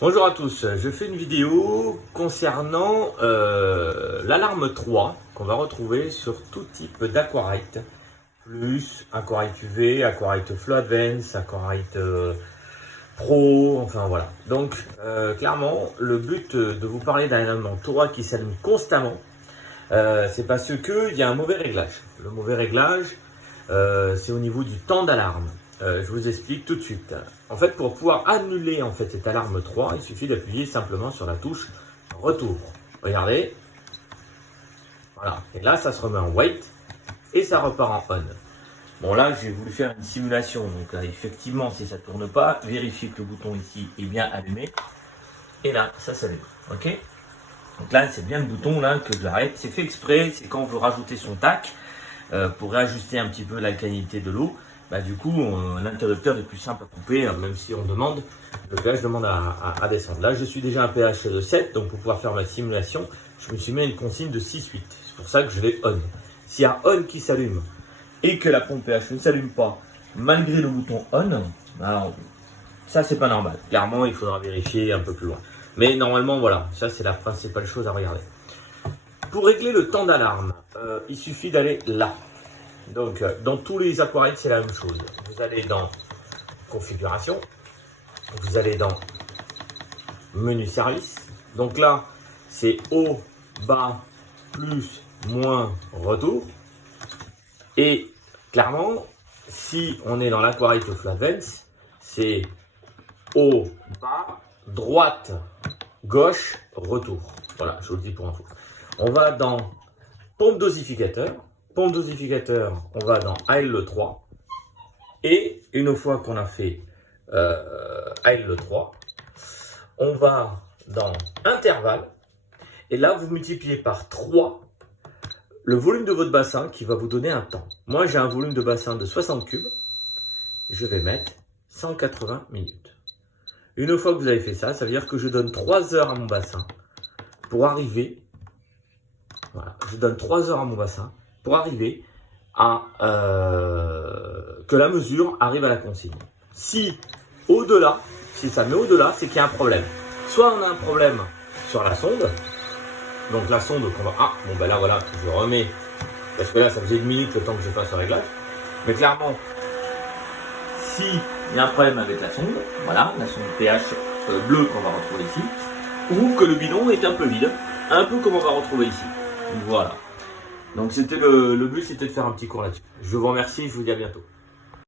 Bonjour à tous, je fais une vidéo concernant l'alarme 3 qu'on va retrouver sur tout type d'Aquarite, plus Aquarite UV, Aquarite Flow Advance, Aquarite Pro, enfin voilà. Donc clairement, le but de vous parler d'un alarme 3 qui s'allume constamment, c'est parce qu'il y a un mauvais réglage. Le mauvais réglage, c'est au niveau du temps d'alarme. Je vous explique tout de suite. En fait, pour pouvoir annuler cette alarme 3, il suffit d'appuyer simplement sur la touche retour. Regardez. Voilà. Et là, ça se remet en wait et ça repart en on. Bon, là, j'ai voulu faire une simulation. Donc là, effectivement, si ça ne tourne pas, vérifiez que le bouton ici est bien allumé. Et là, ça s'allume. OK? Donc là, c'est bien le bouton là que j'arrête. C'est fait exprès. C'est quand on veut rajouter son tac pour réajuster un petit peu la qualité de l'eau. Du coup, l'interrupteur est plus simple à couper, même si on demande, le pH demande à descendre. Là, je suis déjà à pH de 7, donc pour pouvoir faire ma simulation, je me suis mis à une consigne de 6-8. C'est pour ça que je l'ai on. S'il y a on qui s'allume et que la pompe pH ne s'allume pas, malgré le bouton on, ça c'est pas normal. Clairement, il faudra vérifier un peu plus loin. Mais normalement, voilà, ça c'est la principale chose à regarder. Pour régler le temps d'alarme, il suffit d'aller là. Donc, dans tous les Aquarites, c'est la même chose. Vous allez dans Configuration, vous allez dans Menu Service. Donc là, c'est haut, bas, plus, moins, retour. Et clairement, si on est dans l'Aquarite Flow Advance, c'est haut, bas, droite, gauche, retour. Voilà, je vous le dis pour info. On va dans Pompe dosificateur. Pompe dosificateur, on va dans AL3 et une fois qu'on a fait AL3, on va dans intervalle et là vous multipliez par 3 le volume de votre bassin qui va vous donner un temps. Moi j'ai un volume de bassin de 60 cubes, je vais mettre 180 minutes. Une fois que vous avez fait ça, ça veut dire que je donne 3 heures à mon bassin pour arriver, voilà, je donne 3 heures à mon bassin pour arriver à que la mesure arrive à la consigne. Si au-delà, si ça met au-delà, c'est qu'il y a un problème. Soit on a un problème sur la sonde, donc la sonde qu'on va... là voilà, je remets, parce que là ça faisait une minute le temps que je fasse le réglage, mais clairement, si il y a un problème avec la sonde, voilà, la sonde pH bleue qu'on va retrouver ici, ou que le bidon est un peu vide, un peu comme on va retrouver ici. Voilà. Donc c'était le but, c'était de faire un petit cours là-dessus. Je vous remercie, je vous dis à bientôt.